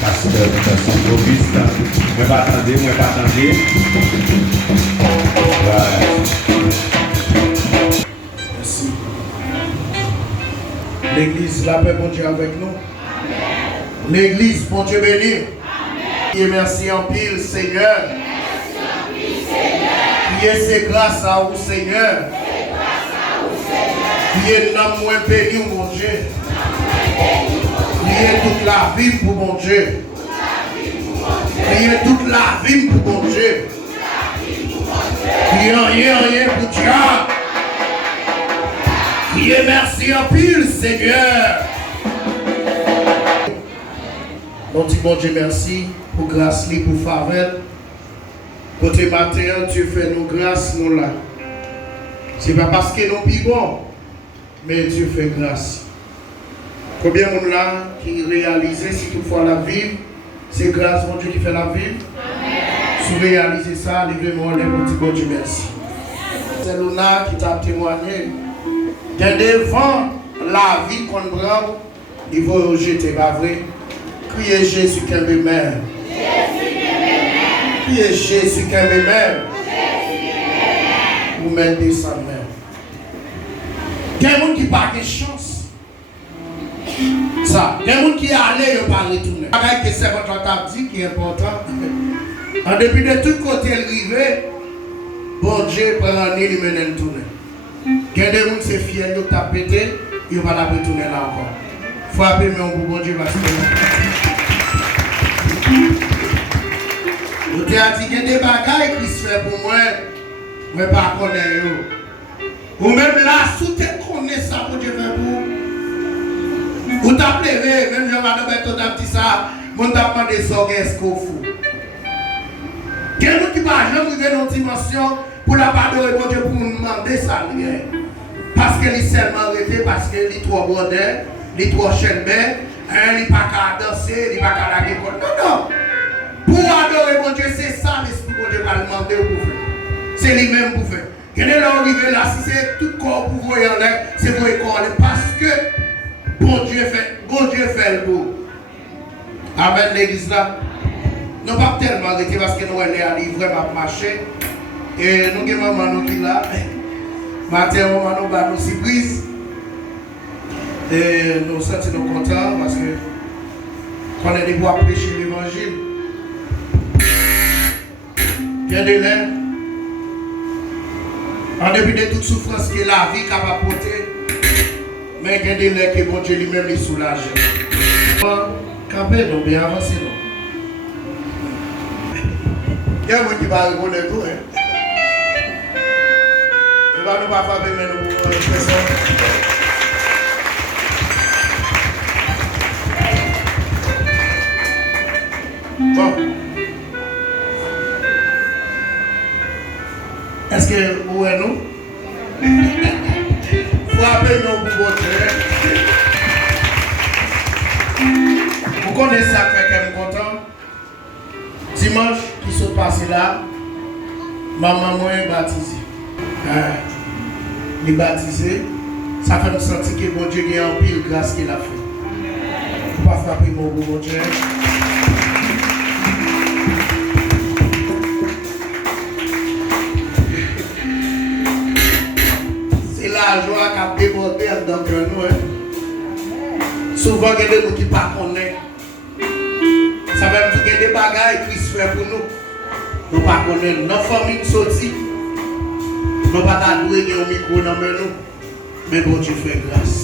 Pasteur Auguste, moi pas attendre. Merci. L'église, la paix, bon Dieu avec nous. L'église, bon Dieu béni. Et merci en pile, Seigneur. Qui est c'est grâce à vous, Seigneur. Qui est l'homme moins béni, mon Dieu. Qui est toute la vie pour mon Dieu. Qui est toute la vie pour mon Dieu. Qui est rien pour Dieu. Qui est merci en pile, Seigneur. Mon petit bon Dieu, merci pour grâce, pour faveur. Côté matin, Dieu fait nous grâce, nous là. Ce n'est pas parce que nous vivons, mais Dieu fait grâce. Combien de monde là qui réalise, si toutefois la vie, c'est grâce mon Dieu qui fait la vie. Si vous réalisez ça, levez-moi les petits bon Dieu, merci. C'est Luna qui t'a témoigné. Devant la vie qu'on prend, il faut rejeter, pas vrai? Criez Jésus qui est mère. Criez Jésus qui est mère. Vous mettez sa mère. Il y a des gens qui n'ont pas de chance. Ça. Il y a des gens qui sont allés et pas retourner. Ce que c'est votre dit qui est important. En dépit de tout côté arrivé, bon Dieu prend un nez et mène le tourner. Il y a des gens qui sont fiers de pété, ils ne vont pas retourner là encore. Frappez moi pour bon Dieu parce que vous avez dit des bagailles qui se fait pour moi, je ne sais pas connaître. Ou même là, sous tes connaissances pour Dieu fait pour vous t'appelez, même je vais te dire ça, je vais te demander des organes qu'on fout. Quelqu'un qui va jamais arriver dans une dimension pour la pardonner pour Dieu pour nous demander ça. Parce qu'il est seulement arrêté, parce qu'il est trop bordel, il est trop chaîne, il n'est pas qu'à danser, il n'est pas qu'à la l'école. Non, non. Pour adorer mon Dieu, c'est ça l'esprit que Dieu va demander pour faire. C'est lui-même pour faire. Quand il est arrivé là, si c'est tout corps pour vous en l'air, c'est pour écoler. Parce que bon Dieu fait le beau. Amen, l'église là. Nous ne pouvons pas tellement arrêter parce que nous sommes allés vraiment marcher. Et nous avons maman qui là. Matin, nous avons nos surprises. Et nous sommes contents parce que quand on est pour prêcher l'évangile, il y a des l'air. En dépit de toute souffrance que la vie est capable de porter, mais il y a des l'air que bon Dieu lui-même les soulage. Camper, donc bien avancer. Il y a un qui va reconnaître tout. Il va nous pas frapper, mais nous pour l'expression. Bon. Est-ce que vous êtes nous? Frappez-nous pour votre. Vous connaissez ça fait qu'elle est content? Dimanche qui se passe là, maman est baptisée. Il est baptisé. Ça fait nous sentir que bon Dieu a un pile grâce qu'il a fait. Il ne faut pas frapper mon bon Dieu. C'est la joie qui a débordé dans nous. Souvent, il y a des gens qui ne connaissent pas. Ça veut dire qu'il y a des bagailles qui se font pour nous. Nous ne connaissons pas. Nos familles sont sorties. Nous ne pouvons pas douer un micro dans nous. Mais bon Dieu fait grâce.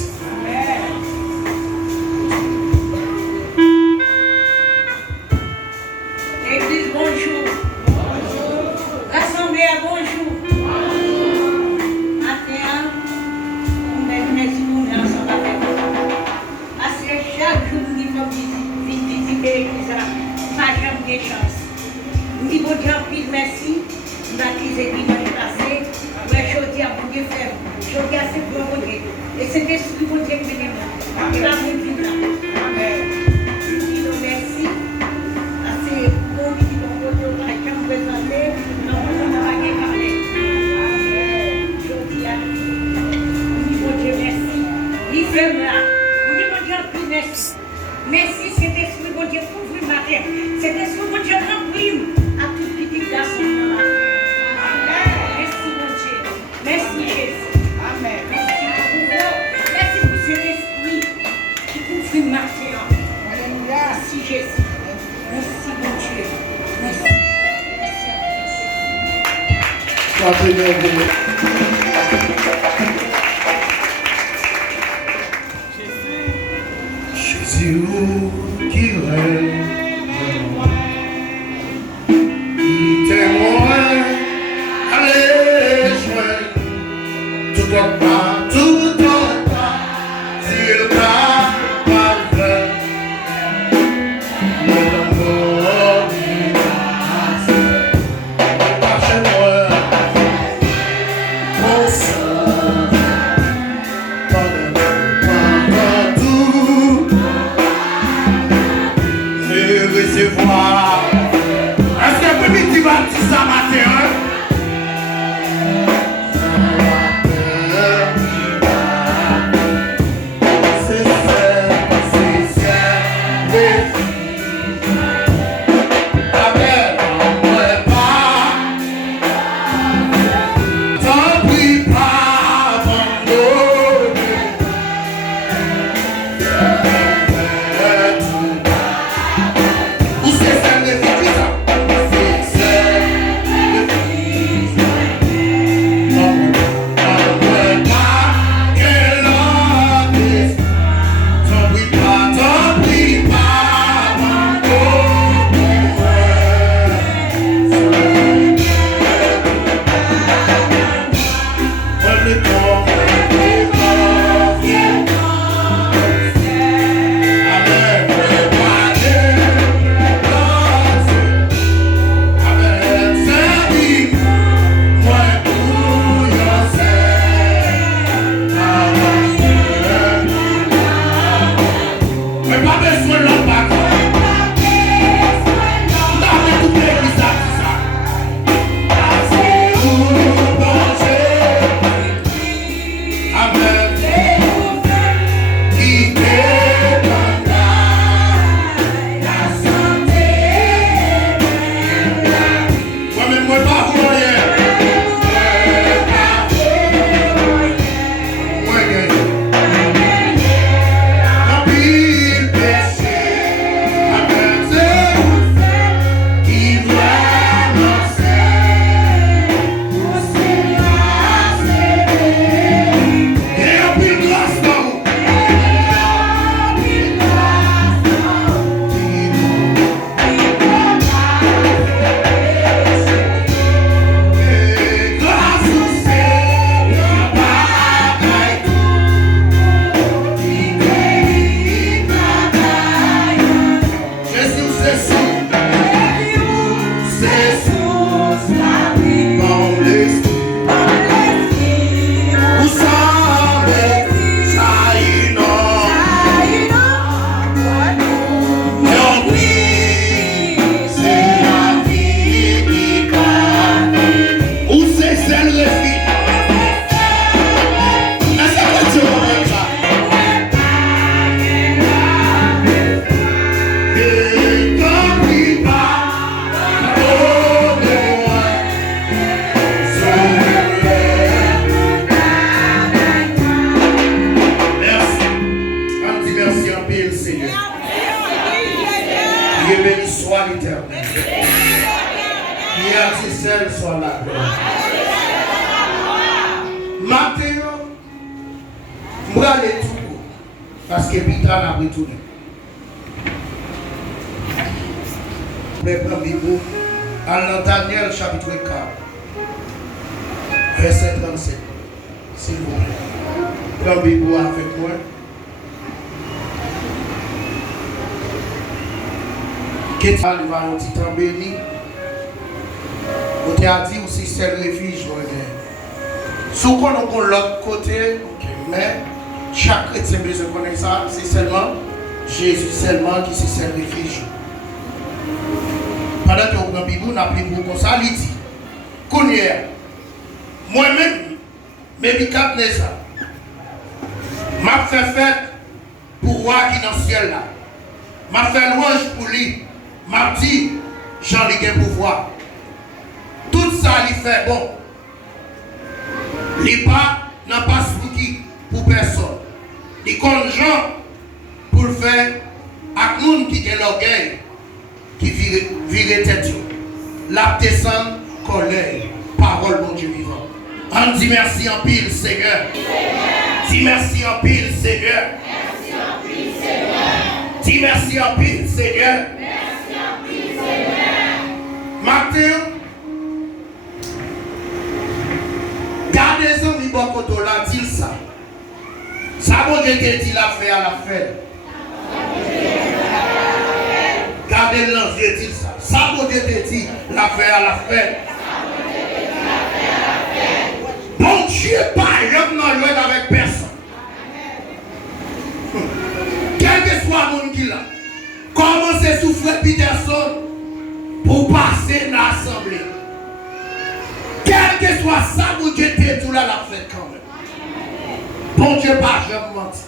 Église, bonjour. Assemblée, bonjour. Matin, on est merci pour nous ensemble avec vous. Parce que chaque jour, nous devons visiter l'église, pas jamais de chance. Nous disons bon Dieu, pile merci. Nous baptisons dimanche passé. Mais je dis à vous de faire. Je dis à ce pour vous dire. Et c'est l'esprit de Dieu qui est là. Et la vie vit là. Amen. Nous disons merci. C'est bon qui dit qu'on peut présenter. Nous ne pas parler. Je dis à vous, Dieu merci. Il fait là. Vous dites bon Dieu, merci. Merci, c'est l'esprit de Dieu pour vous. matin. C'est que ce que mon Dieu remplit à tout petit garçon dans la terre. Merci mon Dieu. Merci Jésus. Amen. Merci pour cet esprit qui confirme ma terre. Alléluia. Merci Jésus. Merci mon Dieu. Merci. Jésus qui règne, qui témoigne, allez joindre tout autre part, si le cas parfait, le mort qui passe, chez moi, mon sang, recevoir. Est-ce que vous pouvez dire ça matin? Soit la gloire. Maintenant, je vais aller tout parce que Peter n'a pas retourné. Mais prends Bible, dans Daniel chapitre 4, verset 37. S'il vous plaît. Prends Bible avec moi. Qu'est-ce qu'il va un petit temps béni? On t'a dit aussi c'est le refuge. Si on connaît l'autre côté, mais chaque chrétien besoin de connaître ça, c'est seulement Jésus seulement qui c'est le refuge. Pendant que vous avez Bible, on a pris comme ça, il dit, moi-même, mes quatre ça, m'a fait fête pour roi qui est dans le ciel là, m'a fait louange pour lui, m'a dit, j'en ai un pouvoir. Tout ça, il fait bon. Il n'a pas souki pour personne. Il compte gens pour le faire à nous qui ont l'orgueil, qui vire tête. La descend colère, parole bon Dieu vivant. On dit merci en pile, Seigneur. Dis merci en pile, Seigneur. Merci en pile, Seigneur. Dis merci en pile, Seigneur. Merci en pile, Seigneur. Matin, gardez les amis bon côté là, dis ça. Ça bon Dieu te dit la fait à la fête. Gardez l'enjeu, dis ça. Ça bon Dieu te dit la fait à la fête. Bon Dieu, pas jamais non jouer avec personne. Quel que soit mon qui là, commencez souffler Peterson pour passer dans l'assemblée. Quel que soit ça, mon Dieu, t'es tout là, la fête quand même. Bon Dieu, pas jamais menti.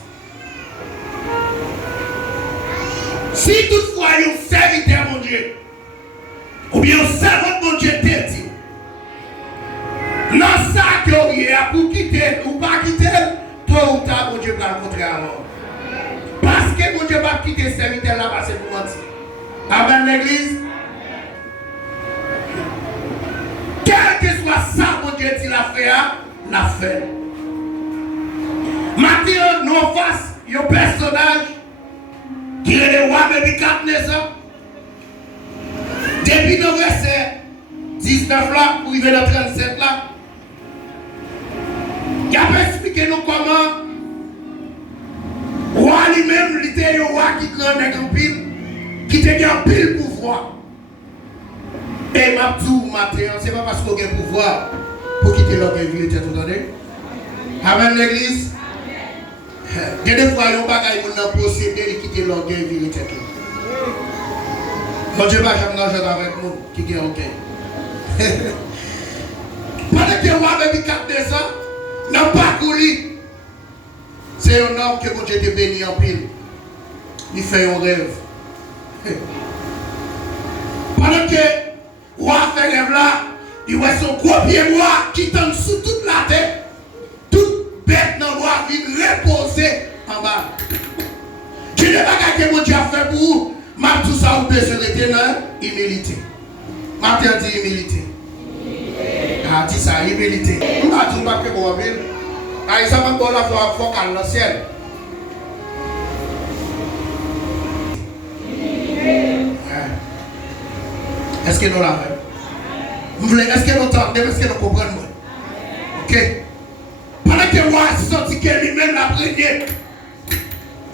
Si toutefois, vous serviteur, mon Dieu, ou bien vous servez, mon Dieu, t'es dit. Non, ça que vous avez pour quitter ou pas quitter, toi ou tard, mon Dieu va rencontrer avant. Parce que mon Dieu va quitter ce serviteur là parce que vous mentir. Amen l'église. Quel que soit ça, mon Dieu dit la fait. Maintenant, nous face un personnage qui est le roi Nebuchadnezzar. Depuis le verset 19 là, pour arriver dans 37 là, il a expliqué nous comment roi lui-même, il était un roi qui connaît un pile, qui était un pile pouvoir. Et ma tout matin, c'est pas parce qu'on a un pouvoir pour quitter l'orgueil, tout donné. Amen l'église. Il y a des fois, il y a des gens qui posséder et quitter l'orgueil, vérité. Mon Dieu va jamais jouer avec nous qui est orgueil. Pendant que le roi Nebuchadnezzar n'a pas couru, c'est un homme que mon Dieu te bénit en pile. Il fait un rêve. Pendant que le roi fait rêve là, il voit son gros pied roi qui tombe sous toute la tête. Toute bête dans le roi vient reposer en bas. Je ne sais pas ce que mon Dieu a fait pour vous. Mais tout ça, vous besoin de dans humilité. Matin dit humilité. Ah, dis ça, humilité. Nous ne disons pas que vous avez. Ah, il s'est même pas la foi qu'à le ciel. Est-ce que nous l'avons? Est-ce que nous entendons? Est-ce que nous comprenons? Ok. Pendant que le roi a sorti que lui-même l'a prêté,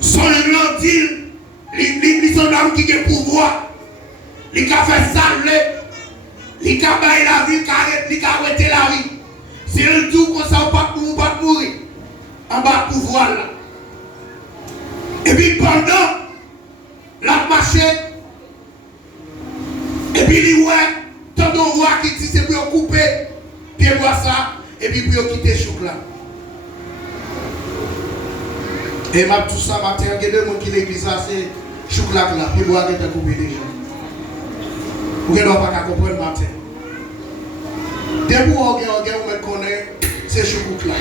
son nom dit, il son homme qui a pouvoir, il a fait salver, il a baillé la vie, il a arrêté la vie. Si il dit comme ça, on ne va pas mourir en bas de pouvoir là. Et puis pendant la marché, et puis il voit, tant de roi qui dit c'est pour couper, puis il voit ça, et puis pour quitter chouk là. Et ma tout ça matin, il y a deux gens qui l'église là, c'est chouk là, puis il voit qu'il est coupé déjà. Vous ne pouvez pas comprendre matin. Dès que vous me connaissez, c'est chouk là.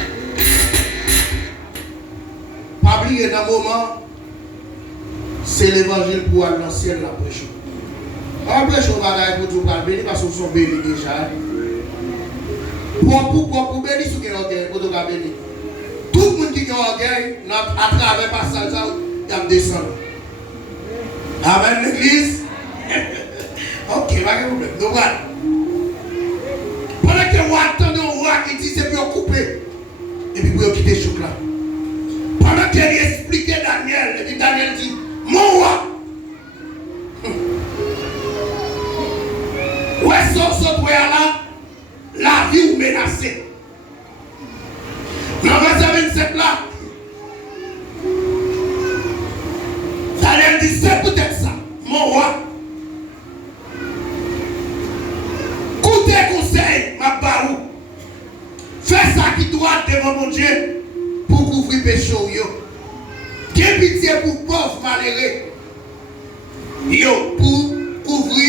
Pas oublier dans le moment, c'est l'évangile pour aller dans le ciel la prêche. Après, je vais pour tout bénir parce que nous sommes bénis déjà. Pour bénir ceux qui ont orgueil, pour tout bénir. Tout le monde qui a orgueil, à travers le passage, il a descendu. Amen, l'église. Ok, pas de problème. Donc voilà. Pendant que vous attendez un roi qui dit c'est pour couper, et puis pour quitter ce choc-là. Pendant qu'il expliquait Daniel, et puis Daniel dit, mon roi, où est-ce que ce là, la vie ou menacée? Dans le verset 27 là, Daniel dit, c'est peut-être ça, mon roi. Écoutez conseil, ma barou. Fais ça qui doit devant mon Dieu pour couvrir péché. Quelle pitié pour pauvres malheureux. Yo, pour couvrir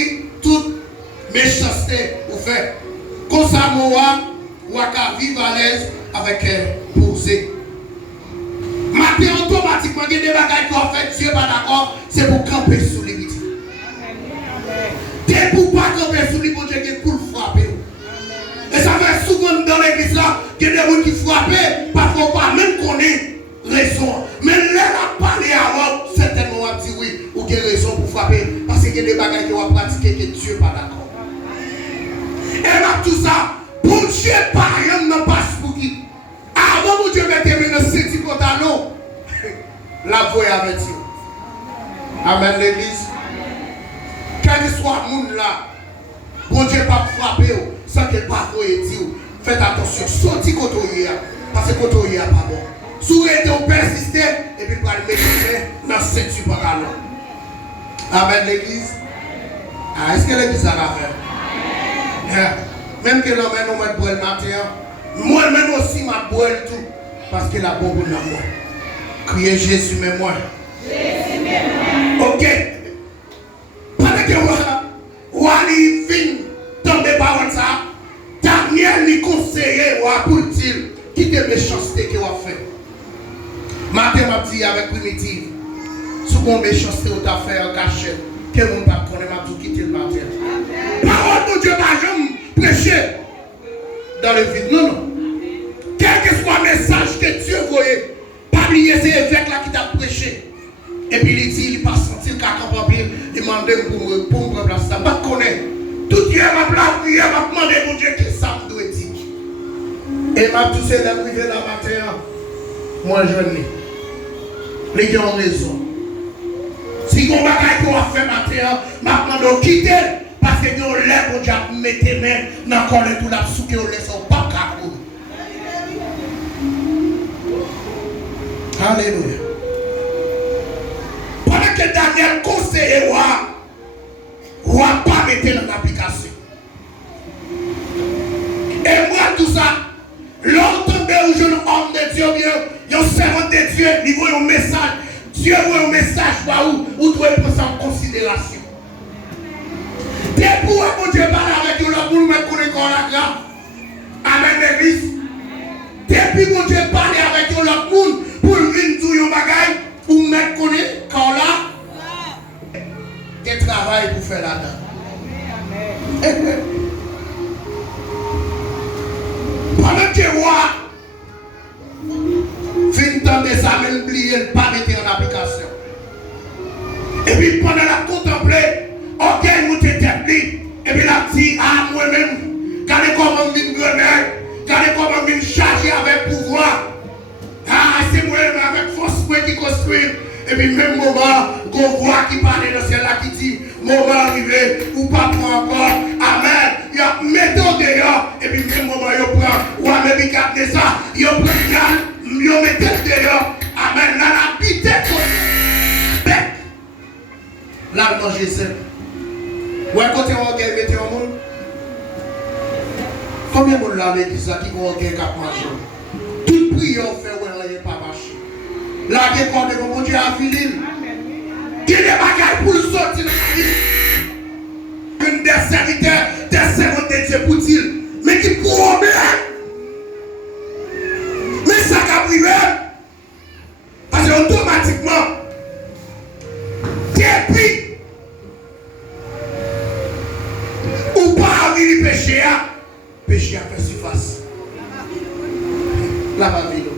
méchanceté ou fait. Comme ça, moi, ou à vivre à l'aise avec posé. Matin, automatiquement, il y a des bagages qui ont fait Dieu pas d'accord, c'est pour camper sous les vitres. T'es pour pas camper sous les vitres, Dieu pour le frapper. Et ça fait souvent dans l'église là, qu'il y a des gens qui frappent, parfois pas même connaître raison. Mais là, on a parlé avant, certainement, on a dit oui, ou qu'il y a raison pour frapper, parce qu'il y a des bagages qui ont pratiqué que Dieu pas d'accord. Et là, tout ça, pour Dieu, par rien n'a pas pour qui. Avant que Dieu mette dans ce petit pantalon, la voix avec Dieu. Amen, l'église. Quel que soit le monde là, bon Dieu pas frapper, sans qu'il pas voyer Dieu. Faites attention, sortez côté, parce que côté pas bon. Si vous êtes persisté, et puis vous allez mettre dans ce petit pantalon. Amen, l'église. Ah, est-ce que l'église a fait? Même que l'homme nous met boire le matin, moi-même aussi m'a boire tout. Parce que la bombe n'a moi. Criez Jésus, mais moi. Jésus, mais moi. Ok. Pendant que vous allez venir tomber par ça, Daniel lui conseillait pour dire qui est méchanceté que vous avez fait. Matin m'a dit avec primitive, si vous avez méchanceté vous avez fait en cachette, que vous ne pas connaître, m'a tout quitter le matin. Parole de Dieu n'a jamais prêché dans le vide. Non, non. Quel que soit le message que Dieu voyait, pas oublier ces évêques là qui t'a prêché. Et puis il dit, il pas senti le caca papier, il m'a demandé pour me remplacer ça. Je connais. Tout Dieu m'a prié, m'a demandé mon Dieu que ça me doit dire. Et m'a tous les arrivé là matin. Moi je n'ai. Les gens ont raison. Si vous avez fait matin, m'a demandé de quitter. Parce que vous avez pour Dieu mettre les mains dans le corps tout la souke ou laisse au pas capou. Alléluia. Pendant que Daniel conseillait roi pas mettre dans l'application. Et moi tout ça, l'entendez où je homme de Dieu, un servant de Dieu, il voit un message. Dieu voit un message où doit prendre ça en considération. Depuis que Dieu parle avec vous, pour nous mettre le corps là grave. Amen, l'église. Depuis que Dieu parle avec vous, pour nous venir tout le bagage, pour mettre le corps là. Quel travail pour faire là-dedans. Pendant que moi, fin temps de ça, même oublier, pas mettre en application. Et puis pendant la contempler, ok, nous t'établis. Et puis là, dit, ah, moi-même, regardez comment je viens grenade, regardez comment je viens charger avec pouvoir. Ah, c'est moi-même avec force qui construit. Et puis même moment, qu'on voit qui parle dans celle-là qui dit, moment arrivé, ou pas pour encore, amen. Il y a méthode dehors, et puis même moment, il prend, ou à même garder ça, il prend calme, il met dehors, amen. Là, la pité, là, le manger seul. Ou à côté, on gagne, mettez au monde. Combien de monde là, l'église qui vont gagner 4 marcher? Toute prière fait, où elle n'est pas marché. Là, il y a quoi de mon Dieu à filer. Il y a des bagages pour le sortir. Une des serviteurs, des servants de Dieu pour dire, mais qui pourront bien. Mais ça a privé. Parce que automatiquement, depuis, ou pas envie de péché, péché a fait surface. La va vivre.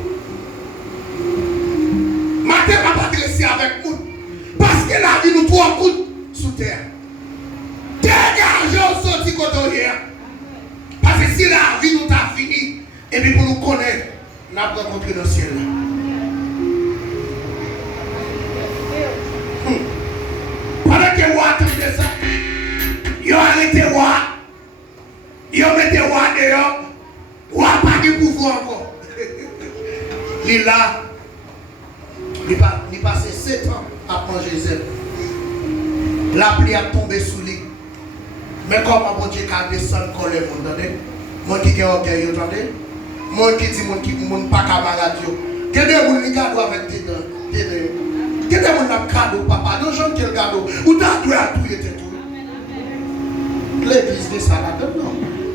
Matin, va pas dresser avec nous. Parce que la vie nous trois coups sous terre. Dégagez au sorti côté hier. Parce que si la vie nous a fini, et puis pour nous connaître, nous avons rencontré dans le ciel. Pendant que vous attendez ça, vous arrêtez roi. Vous mettez roi dehors. Vous n'avez pas de pouvoir encore. Il là. Il passe 7 ans à manger zèbre. La pluie a tombé sous lui. Mais comment mon Dieu a descendu quand le monde, entendez? Moi qui ai orgueil, entendez? Moi qui dis mon qui mon pas camarade yo. Quel est mon cadeau avec tes dents? Quel est mon cadeau papa? Non, j'aime quel cadeau. Ou t'as tout à tout était tout. L'église décider ça là-dedans, non.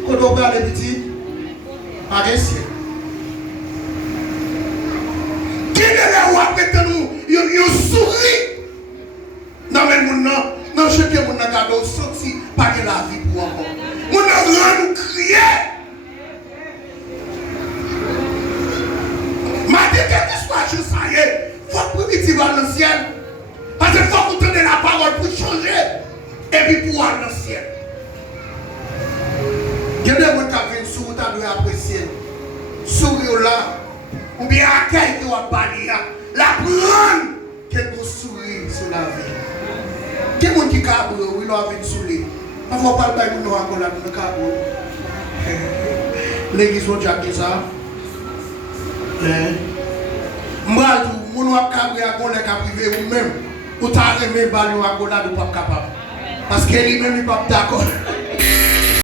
Quand on parle de petit, pas de ciel. Qui est là où après nous, il sourit. Non, mais mon nom, non, je dis mon nom, sorti, pas de la vie pour encore. Mon nom, nous crier. Ma dit que soit juste ça y est, il faut que vous va dans le ciel. Parce qu'il faut que vous tenez la parole pour changer. Et puis pour aller dans le ciel. Il y a des gens qui viennent sur vous, qui apprécier. Sourire là, ou bien accueil qui va parler là. La prendre quelques sourire sur la vie. Qui est-ce qui a oui, il a envie de sourire. Il ne faut pas le faire, nous encore là, nous avons l'église va dire ça. Moi, je ne sais pas privé ou même. Ou t'as aimé balou à Gola de pas capable. Parce que lui-même il pas d'accord.